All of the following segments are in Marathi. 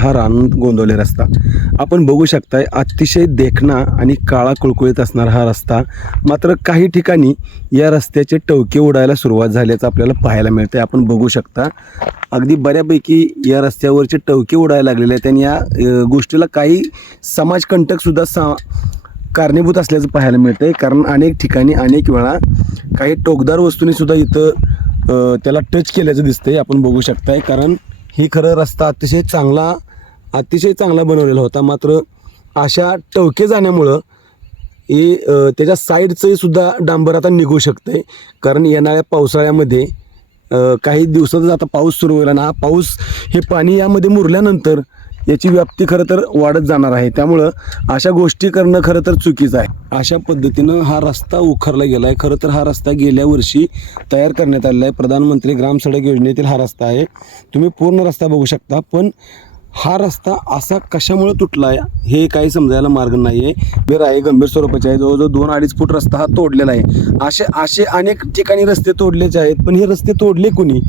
हा रान गोंदवले रस्ता आपण बघू शकताय. अतिशय देखणा आणि काळा कुळकुळीत असणारा हा रस्ता. मात्र काही ठिकाणी या रस्त्याचे टवके उडायला सुरुवात झाल्याचं आपल्याला पाहायला मिळते. आपण बघू शकता अगदी बऱ्यापैकी या रस्त्यावरचे टवके उडायला लागलेले आहेत आणि या गोष्टीला काही समाजकंटकसुद्धा कारणीभूत असल्याचं पाहायला मिळतं. कारण अनेक ठिकाणी अनेक वेळा काही टोकदार वस्तूंनी सुद्धा इथं त्याला टच केल्याचं दिसतंय. आपण बघू शकताय. कारण ही खरं रस्ता अतिशय चांगला बनवलेला होता. मात्र अशा टवके जाण्यामुळं हे त्याच्या साईडचं सुद्धा डांबर आता निघू शकते. कारण येणाऱ्या पावसाळ्यामध्ये काही दिवसातच आता पाऊस सुरू होईल आणि हा पाऊस हे पाणी यामध्ये मुरल्यानंतर याची व्याप्ती खरं तर वाढत जाणार आहे. त्यामुळं अशा गोष्टी करणं खरं तर चुकीचं आहे. अशा पद्धतीनं हा रस्ता उखरला गेला आहे. खरं तर हा रस्ता गेल्या वर्षी तयार करण्यात आलेला आहे. प्रधानमंत्री ग्राम सडक योजनेतील हा रस्ता आहे. तुम्ही पूर्ण रस्ता बघू शकता. पण हा रस्ता असा कशामुळे तुटला आहे हे काही समजायला मार्ग नाही आहे. गंभीर स्वरूपाचे आहे. जवळजवळ 2-2.5 फूट रस्ता हा तोडलेला आहे. असे अनेक ठिकाणी रस्ते तोडलेचे आहेत. पण हे रस्ते तोडले कुणी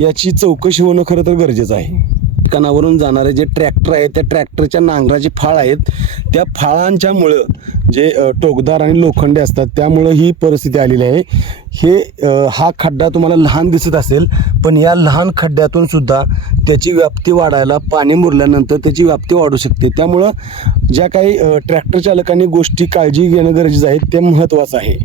याची चौकशी होणं खरं तर गरजेचं आहे. ठिकाणावरून जाणारे जे ट्रॅक्टर आहेत त्या ट्रॅक्टरच्या नांगराची फाळ आहेत त्या फाळांच्यामुळं जे टोकदार आणि लोखंडे असतात त्यामुळं ही परिस्थिती आलेली आहे. हा खड्डा तुम्हाला लहान दिसत असेल पण या लहान खड्ड्यातून सुद्धा त्याची व्याप्ती वाढायला पाणी मुरल्यानंतर त्याची व्याप्ती वाढू शकते. त्यामुळं ज्या काही ट्रॅक्टर चालकांनी गोष्टी काळजी घेणं गरजेचं आहे ते महत्त्वाचं आहे.